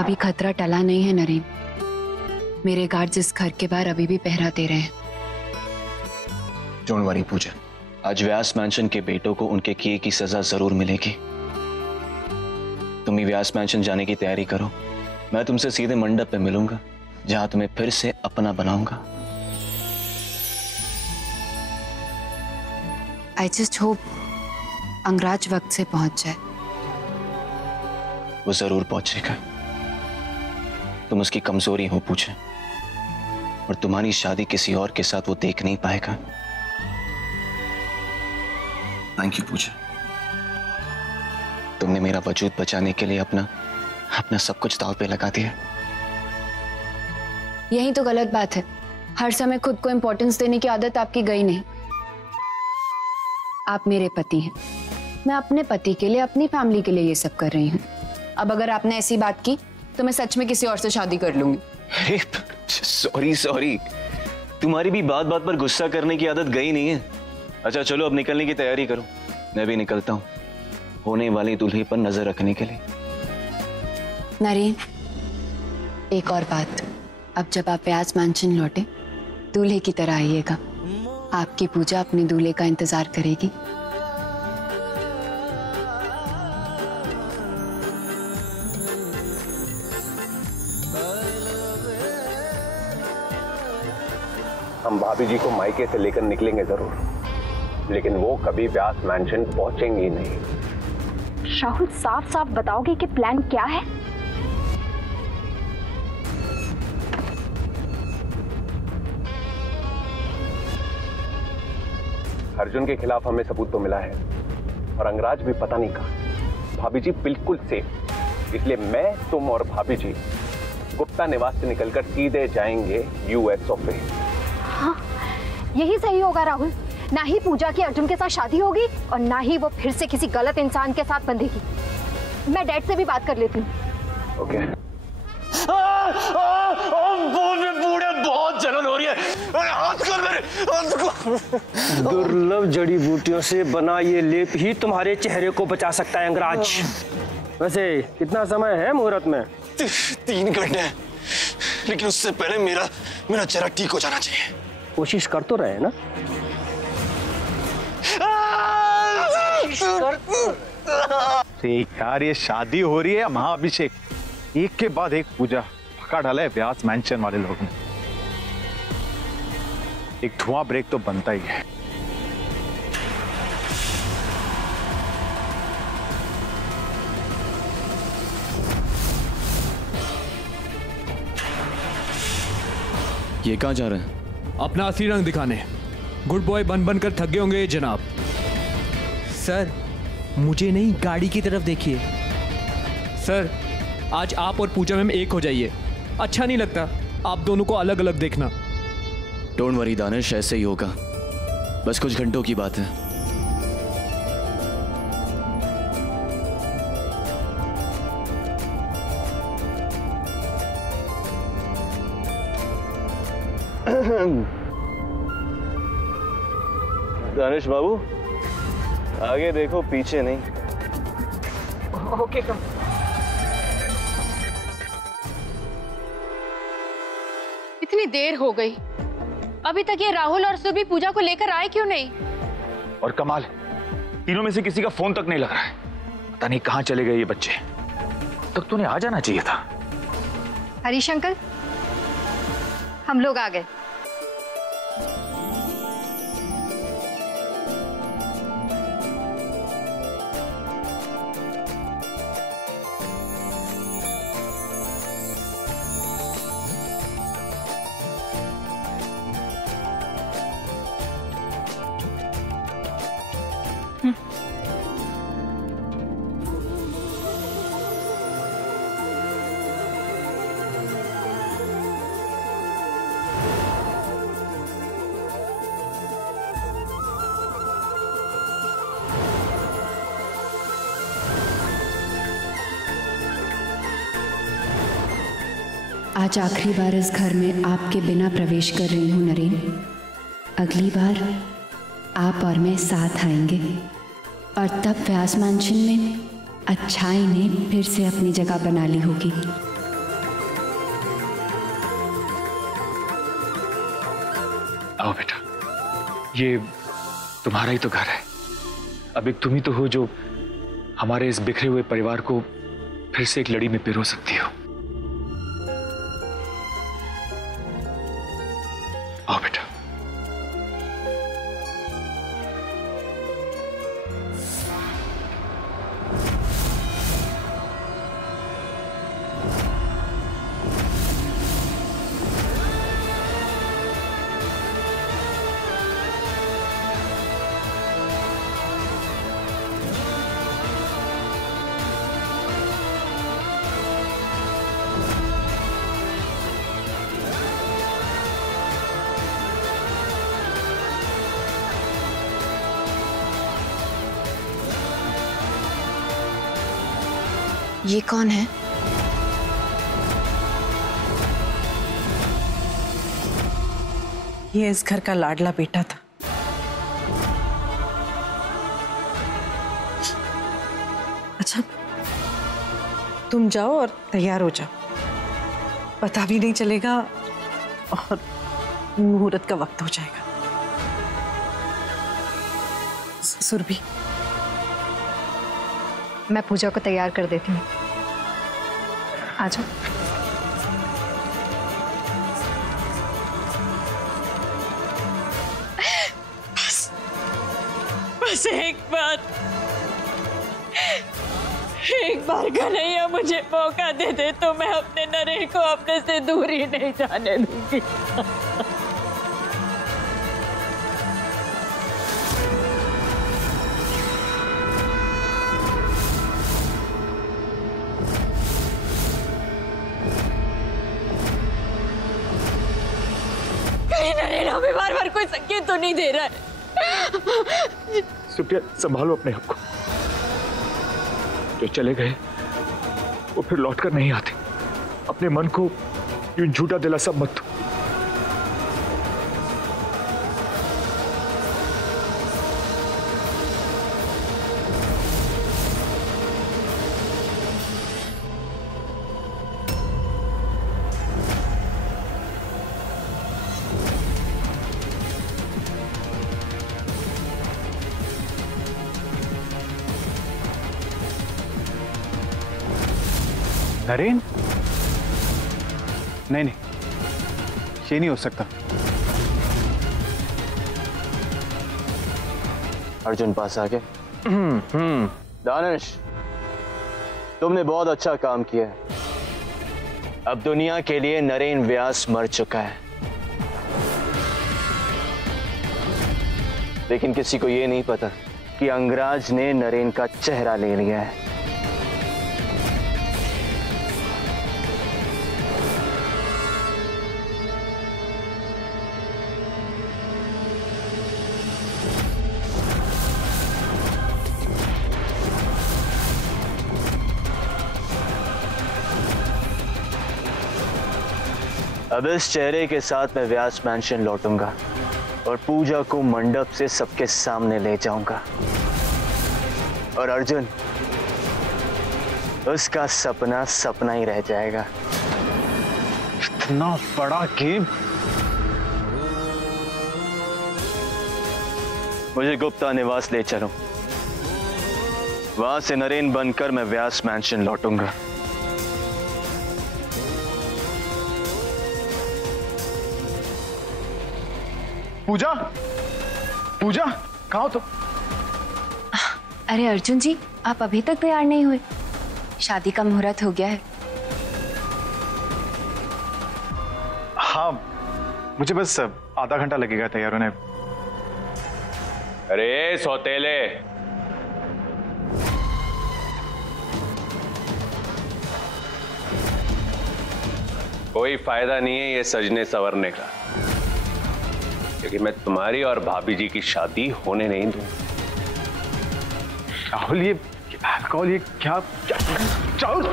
अभी खतरा टला नहीं है नरेन। मेरे गार्ड इस घर के बाहर अभी भी पहरा दे रहे हैं। डोंट वरी पूजा, आज व्यास मैंशन के बेटों को उनके किए की सजा जरूर मिलेगी। तुम ही व्यास मैंशन जाने की तैयारी करो। मैं तुमसे सीधे मंडप पे मिलूंगा, जहां तुम्हें फिर से अपना बनाऊंगा। आई जस्ट होप अंगराज वक्त से पहुंच जाए। वो जरूर पहुंचेगा। तुम उसकी कमजोरी हो पूछे, और तुम्हारी शादी किसी और के साथ वो देख नहीं पाएगा। थैंक यू पूजा, तुमने मेरा वजूद बचाने के लिए अपना सब कुछ दांव पे लगा दिया। यही तो गलत बात है, हर समय खुद को इंपॉर्टेंस देने की आदत आपकी गई नहीं। आप मेरे पति हैं, मैं अपने पति के लिए, अपनी फैमिली के लिए ये सब कर रही हूँ। अब अगर आपने ऐसी बात की तो मैं सच में किसी और से शादी कर लूंगी। अरे सॉरी, तुम्हारी भी बात बात पर गुस्सा करने की आदत गई नहीं है। अच्छा चलो अब निकलने की तैयारी करो, मैं भी निकलता हूँ होने वाली दूल्हे पर नजर रखने के लिए। नरेन, एक और बात, अब जब आप व्यास मैंशन लौटे दूल्हे की तरह आइएगा। आपकी पूजा अपने दूल्हे का इंतजार करेगी। हम भाभी जी को मायके से लेकर निकलेंगे जरूर, लेकिन वो कभी व्यास मैंशन पहुंचेंगी नहीं। राहुल, साफ साफ बताओगे कि प्लान क्या है? अर्जुन के खिलाफ हमें सबूत तो मिला है, और अंगराज भी पता नहीं कहा। भाभी जी बिल्कुल सेफ, इसलिए मैं, तुम और भाभी जी गुप्ता निवास से निकलकर सीधे जाएंगे यूएस ऑफ ए। हाँ, यही सही होगा राहुल। ना ही पूजा की अर्जुन के साथ शादी होगी और ना ही वो फिर से किसी गलत इंसान के साथ बंधेगी। मैं डैड से भी बात कर लेती हूँ। ओके। बूढ़े बहुत जलन हो रही है। हाथ कर मेरे। दुर्लभ जड़ी बूटियों से बना ये लेप ही तुम्हारे चेहरे को बचा सकता है अंगराज। वैसे कितना समय है मुहूर्त में? 3 घंटे, लेकिन उससे पहले मेरा चेहरा ठीक हो जाना चाहिए। कोशिश कर तो रहे ना? यार ये शादी हो रही है, महाअभिषेक, एक के बाद एक पूजा पका डाला है व्यास मैंशन वाले लोगों ने। एक धुआं ब्रेक तो बनता ही है। ये कहाँ जा रहे हैं? अपना असली रंग दिखाने। गुड बॉय बन बन कर थक गए होंगे जनाब। सर मुझे नहीं, गाड़ी की तरफ देखिए। सर आज आप और पूजा मैम एक हो जाइए। अच्छा नहीं लगता आप दोनों को अलग अलग देखना। डोंट वरी दानिश, ऐसे ही होगा, बस कुछ घंटों की बात है। दानिश बाबू, आगे देखो पीछे नहीं। ओके कम। इतनी देर हो गई, अभी तक ये राहुल और सुबी पूजा को लेकर आए क्यों नहीं? और कमाल, तीनों में से किसी का फोन तक नहीं लग रहा है। पता नहीं कहां चले गए ये बच्चे। तक तो आ जाना चाहिए था। हरीश अंकल, हम लोग आ गए। आज आखिरी बार इस घर में आपके बिना प्रवेश कर रही हूँ नरेन। अगली बार आप और मैं साथ आएंगे और तब व्यास मैंशन में अच्छाई ने फिर से अपनी जगह बना ली होगी। आओ बेटा, ये तुम्हारा ही तो घर है। अब एक तुम ही तो हो जो हमारे इस बिखरे हुए परिवार को फिर से एक लड़ी में पिरो सकती हो। आओ बेटा। ये कौन है? ये इस घर का लाडला बेटा था। अच्छा, तुम जाओ और तैयार हो जाओ, पता भी नहीं चलेगा और मुहूर्त का वक्त हो जाएगा। सुरभि, मैं पूजा को तैयार कर देती हूँ। आ जाओ। बस एक बार कन्हैया मुझे मौका दे दे तो मैं अपने नरेन को अपने से दूर ही नहीं जाने दूंगी। नरेन हमें बार बार कोई संकेत तो नहीं दे रहा है। सुप्रिया, संभालो अपने आप को। जो चले गए वो फिर लौटकर नहीं आते। अपने मन को यूं झूठा दिलासा मत दो। नरेन? नहीं नहीं, ये नहीं हो सकता। अर्जुन पास आ गए। दानिश, तुमने बहुत अच्छा काम किया है। अब दुनिया के लिए नरेन व्यास मर चुका है, लेकिन किसी को यह नहीं पता कि अंगराज ने नरेन का चेहरा ले लिया है। अब इस चेहरे के साथ मैं व्यास मैंशन लौटूंगा और पूजा को मंडप से सबके सामने ले जाऊंगा। और अर्जुन, उसका सपना सपना ही रह जाएगा। इतना बड़ा गेम। मुझे गुप्ता निवास ले चलो, वहां से नरेन बनकर मैं व्यास मैंशन लौटूंगा। पूजा, पूजा, कहाँ हो तुम? अरे अर्जुन जी, आप अभी तक तैयार नहीं हुए? शादी का मुहूर्त हो गया है। हाँ, मुझे बस आधा घंटा लगेगा तैयार होने। अरे सौतेले, कोई फायदा नहीं है ये सजने संवरने का, क्योंकि मैं तुम्हारी और भाभी जी की शादी होने नहीं दूं। राहुल, ये अल्कोहल, ये क्या? राहुल,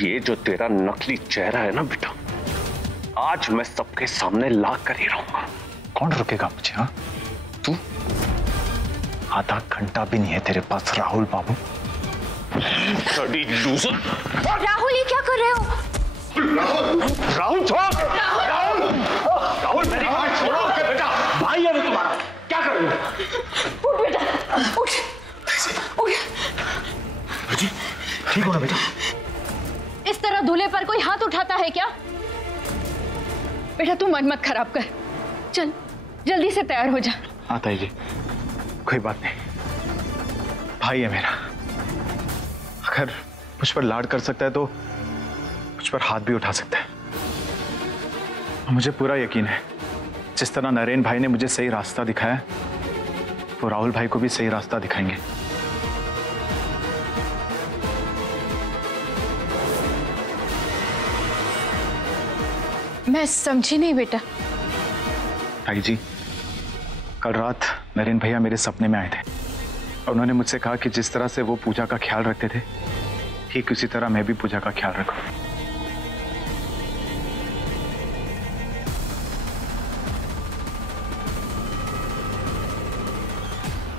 ये जो तेरा नकली चेहरा है ना बेटा, आज मैं सबके सामने ला कर ही रहूंगा। कौन रुकेगा मुझे? हाँ, तू? आधा घंटा भी नहीं है तेरे पास राहुल बाबू। राहुल, ये क्या कर रहे हो? राहुल छोड़। राहुल मेरी बात छोड़ो बेटा, भाई है वो तुम्हारा, क्या कर रही हो? उठ बेटा, उठ उठ। जी ठीक हो ना बेटा? इस तरह दूल्हे पर कोई हाथ उठाता है क्या? बेटा तू मन मत खराब कर, चल जल्दी से तैयार हो जा। हाँ ताई जी, कोई बात नहीं, भाई है मेरा, अगर मुझ पर लाड कर सकता है तो मुझ पर हाथ भी उठा सकता है। मुझे पूरा यकीन है जिस तरह नरेन भाई ने मुझे सही रास्ता दिखाया, वो राहुल भाई को भी सही रास्ता दिखाएंगे। मैं समझी नहीं बेटा। ताई जी, कल रात नरेन भैया मेरे सपने में आए थे और उन्होंने मुझसे कहा कि जिस तरह से वो पूजा का ख्याल रखते थे, ठीक उसी तरह मैं भी पूजा का ख्याल रखूं।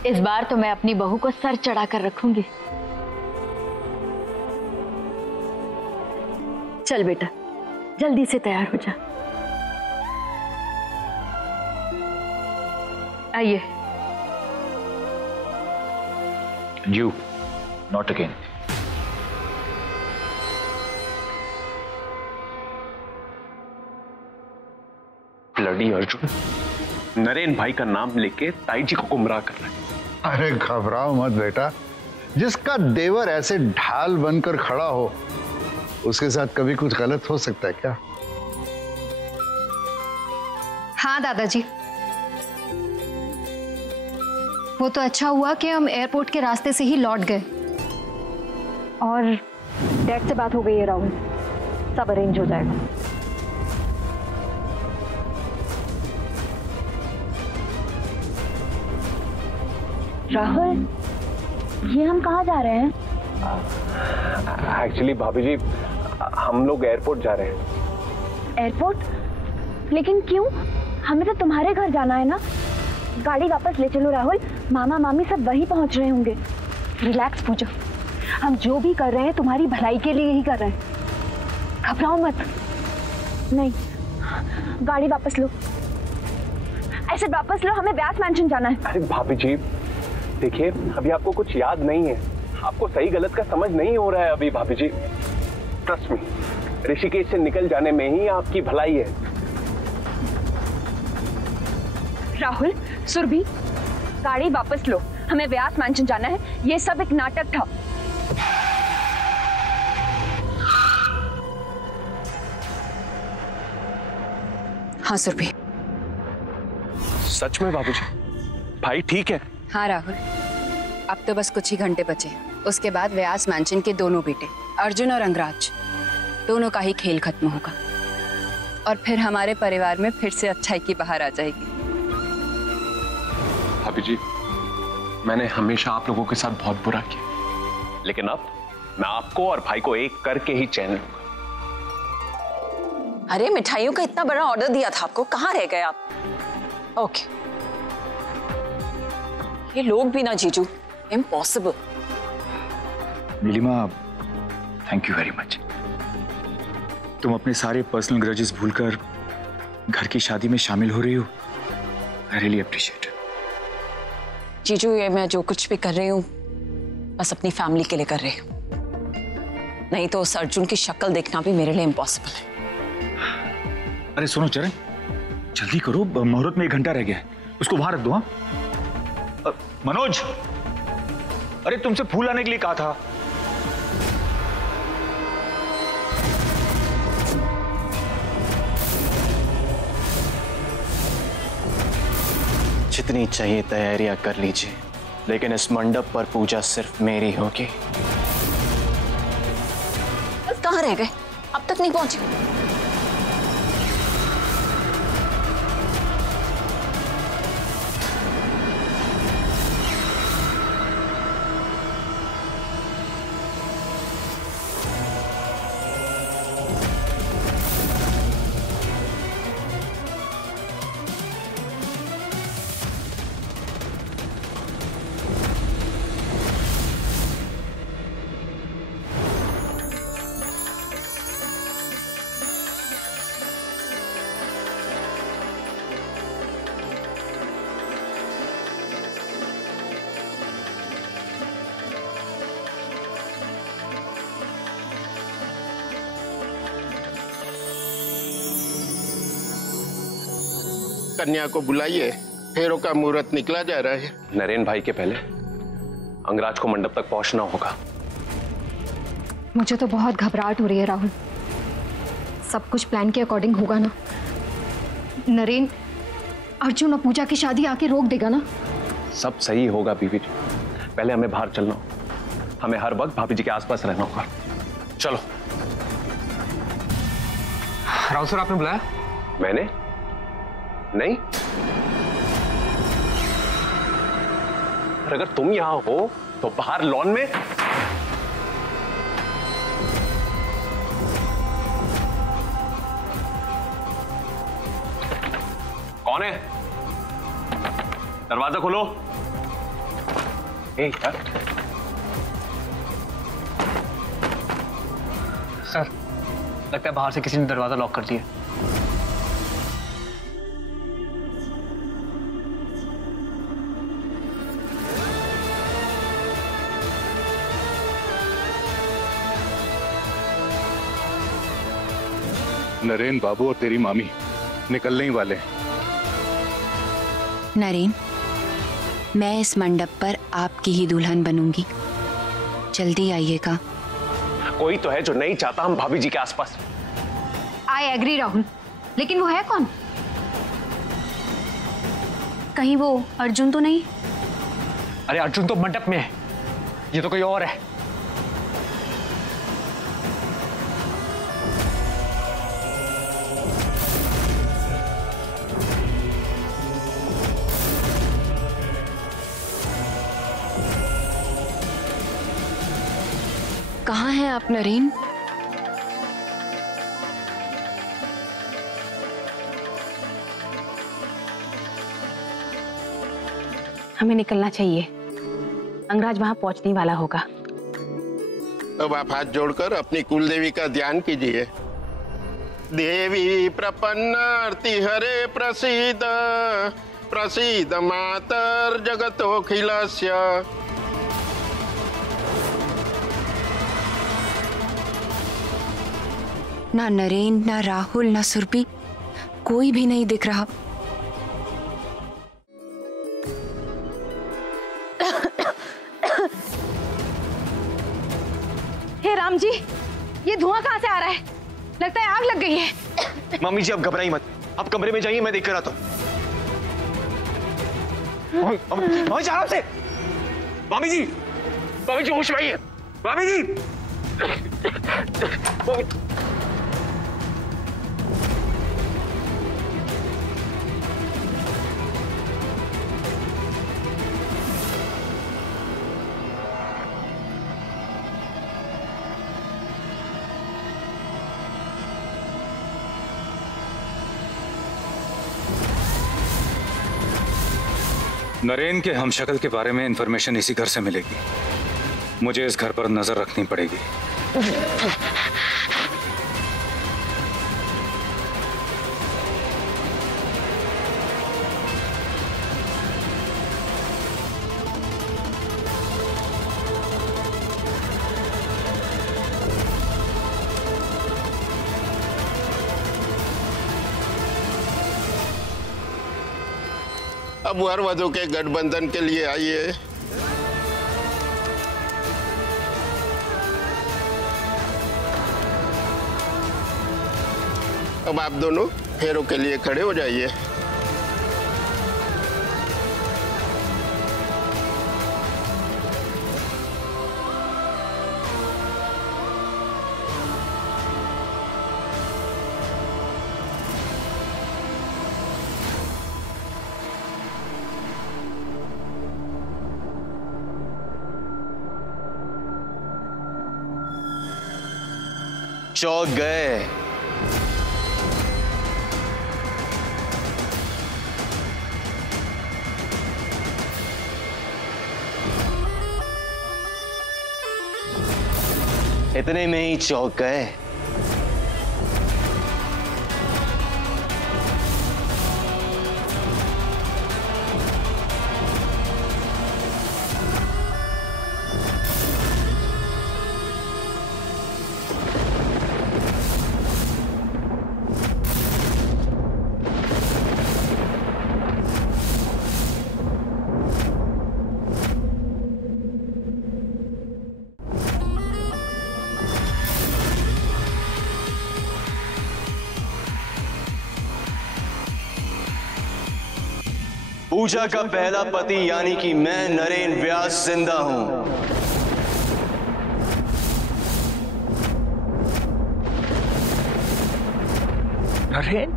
इस बार तो मैं अपनी बहू को सर चढ़ाकर रखूंगी। चल बेटा जल्दी से तैयार हो जा। आइए। You, not again. Bloody Arjun, Naren भाई का नाम लेके ताई जी को गुमराह कर रहा है। अरे घबराओ मत बेटा, जिसका देवर ऐसे ढाल बनकर खड़ा हो उसके साथ कभी कुछ गलत हो सकता है क्या? हाँ दादाजी, वो तो अच्छा हुआ कि हम एयरपोर्ट के रास्ते से ही लौट गए और डैड से बात हो गई है राहुल, सब अरेंज हो जाएगा। राहुल, ये हम कहाँ जा रहे हैं? एक्चुअली भाभी जी, हम लोग एयरपोर्ट जा रहे हैं। एयरपोर्ट? लेकिन क्यों? हमें तो तुम्हारे घर जाना है ना। गाड़ी वापस ले चलो राहुल, मामा मामी सब वहीं पहुंच रहे होंगे। रिलैक्स पूजा, हम जो भी कर रहे हैं तुम्हारी भलाई के लिए ही कर रहे हैं, घबराओ मत। नहीं, गाड़ी वापस लो, ऐसे वापस लो, हमें व्यास मैंशन जाना है। अरे भाभी जी देखिए, अभी आपको कुछ याद नहीं है, आपको सही गलत का समझ नहीं हो रहा है अभी। भाभी जी ट्रस्ट मी, ऋषिकेश से निकल जाने में ही आपकी भलाई है। राहुल, सुरभि, गाड़ी वापस लो, हमें व्यास मैंशन जाना है, ये सब एक नाटक था। हाँ सुरभि। सच में बाबूजी, भाई ठीक है? हाँ राहुल, अब तो बस कुछ ही घंटे बचे, उसके बाद व्यास मैंशन के दोनों बेटे अर्जुन और अंगराज, दोनों का ही खेल खत्म होगा और फिर हमारे परिवार में फिर से अच्छाई की बहार आ जाएगी। भाभी जी, मैंने हमेशा आप लोगों के साथ बहुत बुरा किया, लेकिन अब मैं आपको और भाई को एक करके ही चैन लूंगा। अरे मिठाइयों का इतना बड़ा ऑर्डर दिया था आपको, कहाँ रह गए आप? ओके, ये लोग भी ना जीजू, impossible. Neelima, thank you very much. तुम अपने सारे पर्सनल ग्रजेस भूलकर घर की शादी में शामिल हो रही हो, आई रियली अप्रिशिएट। जीजू, ये मैं जो कुछ भी कर रही हूँ बस अपनी फैमिली के लिए कर रही हूँ, नहीं तो उस अर्जुन की शक्ल देखना भी मेरे लिए इम्पॉसिबल है। अरे सुनो चरण, जल्दी करो, मुहूर्त में 1 घंटा रह गया है, उसको वहां रख दो। हाँ मनोज, अरे तुमसे फूल आने के लिए कहा था। जितनी चाहिए तैयारियां कर लीजिए, लेकिन इस मंडप पर पूजा सिर्फ मेरी होगी। कहाँ रह गए? अब तक नहीं पहुंचे? कन्या को बुलाइए, फेरों का मुहूर्त निकला जा रहा है। नरेन भाई के पहले अंगराज को मंडप तक पहुंचना होगा। मुझे तो बहुत घबराहट हो रही है राहुल। सब कुछ प्लान के अकॉर्डिंग होगा ना? नरेन अर्जुन और पूजा की शादी आके रोक देगा ना? सब सही होगा बीवी जी, पहले हमें बाहर चलना होगा। हमें हर वक्त भाभी जी के आसपास रहना होगा। चलो। राहुल सर, आपने बुलाया? मैंने नहीं। और अगर तुम यहां हो तो बाहर लॉन में कौन है? दरवाजा खोलो। यार सर, लगता है बाहर से किसी ने दरवाजा लॉक कर दिया। नरेन बाबू और तेरी मामी निकलने ही वाले हैं। नरेन, मैं इस मंडप पर आपकी ही दुल्हन बनूंगी, जल्दी आइएगा। कोई तो है जो नहीं चाहता हम भाभी जी के आसपास। आई एग्री राहुल, लेकिन वो है कौन? कहीं वो अर्जुन तो नहीं? अरे अर्जुन तो मंडप में है, ये तो कोई और है। कहाँ हैं आप नरेन? हमें निकलना चाहिए, अंगराज वहां पहुंचने वाला होगा। अब आप हाथ जोड़कर अपनी कुलदेवी का ध्यान कीजिए। देवी प्रपन्नार्ति हरे प्रसीद, प्रसीद मातर जगतोखिलस्य। ना नरेन, ना राहुल, ना सुरभि, कोई भी नहीं दिख रहा। हे राम जी, ये धुआं कहाँ से आ रहा है? लगता है आग लग गई है। मम्मी जी, आप घबराइए मत, आप कमरे में जाइए, मैं देख कर आता हूँ। मम्मी जी आराम से। मामी जी, मामी जी होश में आइए। मामी जी, नरेन के हमशक्ल के बारे में इंफॉर्मेशन इसी घर से मिलेगी। मुझे इस घर पर नजर रखनी पड़ेगी। अब वर वधू के गठबंधन के लिए आइए। अब आप दोनों फेरों के लिए खड़े हो जाइए। चौक गए। इतने में ही चौक गए। पूजा का पहला पति यानी कि मैं नरेन व्यास जिंदा हूं। नरेन?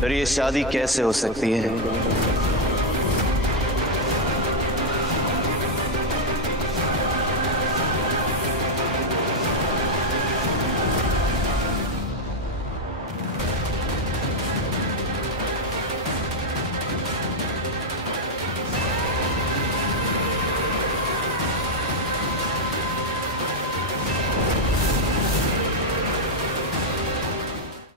फिर ये शादी कैसे हो सकती है?